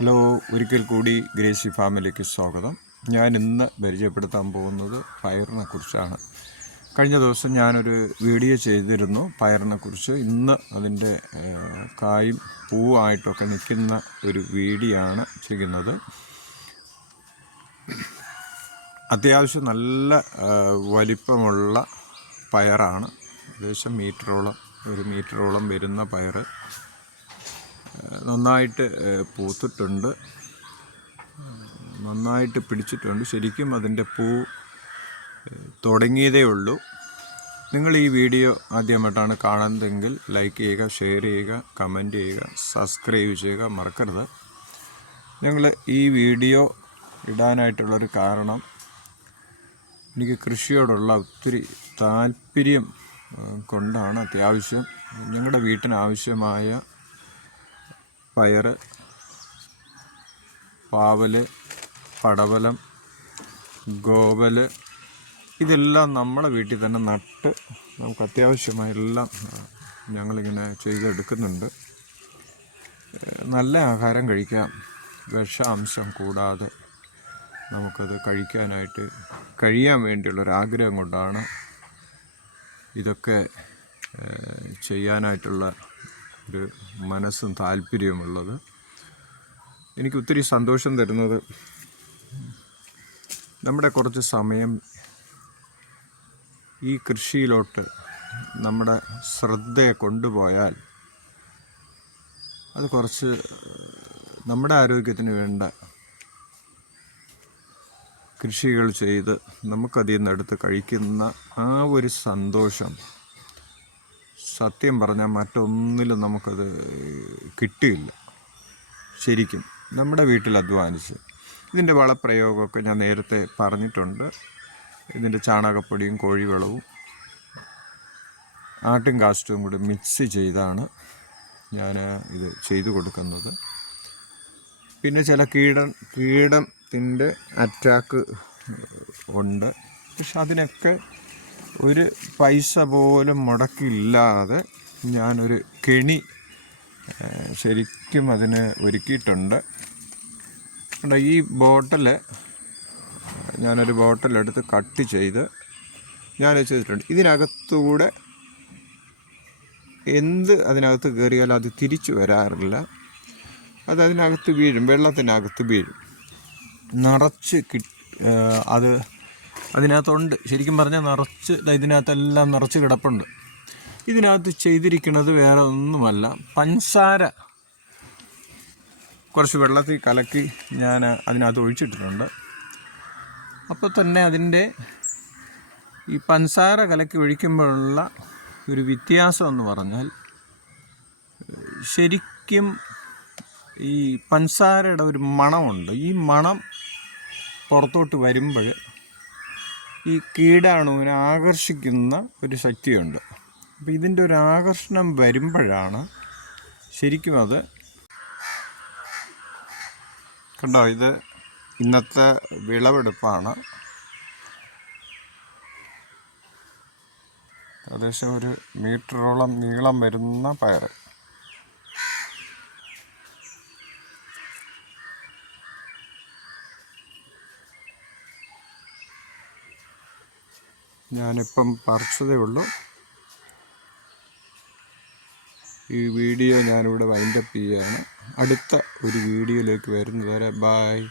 Hello ഒരിക്കൽ കൂടി Gracy ഫാമിലിക്ക് സ്വാഗതം. ഞാൻ ഇന്ന് പരിചയപ്പെടുത്താൻ പോകുന്നത് പയറിനെ കുറിച്ചാണ്. കഴിഞ്ഞ ദിവസം ഞാനൊരു വീഡിയോ ചെയ്തിരുന്നു പയറിനെ കുറിച്ച്. ഇന്ന് അതിന്റെ കായും പൂവായിട്ടൊക്കെ നിൽക്കുന്ന ഒരു വീഡിയോ ആണ് ചെയ്യുന്നത്. അത്യാവശ്യം നല്ല വലിപ്പമുള്ള പയറാണ്. ഏകദേശം മീറ്ററോളം ഒരു മീറ്ററോളം വരുന്ന പയർ നന്നായിട്ട് പൂത്തിട്ടുണ്ട്. നന്നായിട്ട് പിടിച്ചിട്ടുണ്ട്. ശരിക്കും അതിന്റെ പൂ തുടങ്ങിയതേ ഉള്ളൂ. നിങ്ങൾ ഈ വീഡിയോ ആദ്യമായിട്ടാണ് കാണുന്നതെങ്കിൽ ലൈക്ക് ചെയ്യുക ഷെയർ ചെയ്യുക കമന്റ് ചെയ്യുക സബ്സ്ക്രൈബ് ചെയ്യുക മറക്കരുത്. ഞങ്ങൾ ഈ വീഡിയോ ഇടാനായിട്ടുള്ളൊരു കാരണം എനിക്ക് കൃഷിയോടുള്ള ഒത്തിരി താല്പര്യം കൊണ്ടാണ് അത്യാവശ്യം. ഞങ്ങളുടെ വീട്ടിന് ആവശ്യമായ പാവൽ പടവലം ഗോവൽ ഇതെല്ലാം നമ്മളെ വീട്ടിൽ തന്നെ നട്ട് നമുക്ക് അത്യാവശ്യമായെല്ലാം ഞങ്ങളിങ്ങനെ ചെയ്തെടുക്കുന്നുണ്ട്. നല്ല ആഹാരം കഴിക്കാം. വിഷാംശം കൂടാതെ നമുക്കത് കഴിക്കാനായിട്ട് കഴിയാൻ വേണ്ടിയുള്ളൊരാഗ്രഹം കൊണ്ടാണ് ഇതൊക്കെ ചെയ്യാനായിട്ടുള്ള ഒരു മനസ്സും താല്പര്യമുള്ളത് എനിക്ക് ഒത്തിരി സന്തോഷം തരുന്നത് നമ്മുടെ കുറച്ച് സമയം ഈ കൃഷിയിലോട്ട് നമ്മുടെ ശ്രദ്ധയെ കൊണ്ടുപോയാൽ അത് കുറച്ച് നമ്മുടെ ആരോഗ്യത്തിന് വേണ്ട കൃഷികൾ ചെയ്ത് നമുക്കതിൽ നിന്ന് എടുത്ത് കഴിക്കുന്ന ആ ഒരു സന്തോഷം സത്യം പറഞ്ഞാൽ മറ്റൊന്നിലും നമുക്കത് കിട്ടിയില്ല. ശരിക്കും നമ്മുടെ വീട്ടിൽ അധ്വാനിച്ച്. ഇതിന്റെ വളപ്രയോഗമൊക്കെ ഞാൻ നേരത്തെ പറഞ്ഞിട്ടുണ്ട്. ഇതിന്റെ ചാണകപ്പൊടിയും കോഴിവളവും ആട്ടും കാസ്റ്റും കൂടി മിക്സ് ചെയ്താണ് ഞാൻ ഇത് ചെയ്തു കൊടുക്കുന്നത്. പിന്നെ ചില കീട കീടത്തിന്റെ അറ്റാക്ക് ഉണ്ട്. പക്ഷെ അതിനൊക്കെ ഒരു പൈസ പോലും മുടക്കില്ലാതെ ഞാനൊരു കെണി ശരിക്കും അതിന് ഒരുക്കിയിട്ടുണ്ട്. ഈ ബോട്ടിൽ ഞാനൊരു ബോട്ടിലെടുത്ത് കട്ട് ചെയ്ത് ഞാൻ ചെയ്തിട്ടുണ്ട് ഇതിനകത്തൂടെ എന്ത് അതിനകത്ത് കയറിയാലും അത് തിരിച്ചു വരാറില്ല. അത് അതിനകത്ത് വീഴും വെള്ളത്തിനകത്ത് വീഴും. നിറച്ച് കി അത് അതിനകത്തുണ്ട്. ശരിക്കും പറഞ്ഞാൽ നിറച്ച് ഇതിനകത്തെല്ലാം നിറച്ച് കിടപ്പുണ്ട്. ഇതിനകത്ത് ചെയ്തിരിക്കുന്നത് വേറെ ഒന്നുമല്ല. പഞ്ചസാര കുറച്ച് വെള്ളത്തിൽ കലക്കി ഞാൻ അതിനകത്ത് ഒഴിച്ചിട്ടിട്ടുണ്ട്. അപ്പോൾ തന്നെ അതിന്റെ ഈ പഞ്ചസാര കലക്കി ഒഴിക്കുമ്പോഴുള്ള ഒരു വ്യത്യാസം എന്ന് പറഞ്ഞാൽ ശരിക്കും ഈ പഞ്ചസാരയുടെ ഒരു മണമുണ്ട്. ഈ മണം പുറത്തോട്ട് വരുമ്പോൾ ഈ കീടാണുവിനെ ആകർഷിക്കുന്ന ഒരു ശക്തിയുണ്ട്. അപ്പോൾ ഇതിന്റെ ഒരു ആകർഷണം വരുമ്പോഴാണ് ശരിക്കും അത് കണ്ടോ ഇത് ഇന്നത്തെ വിളവെടുപ്പാണ്. ഏകദേശം ഒരു മീറ്ററോളം നീളം വരുന്ന പയർ ഞാനിപ്പം പറിച്ചതേ ഉള്ളൂ ഈ വീഡിയോ ഞാനിവിടെ വൈൻഡപ്പ് ചെയ്യുകയാണ്. അടുത്ത ഒരു വീഡിയോയിലേക്ക് വരുന്നതുവരെ ബായ്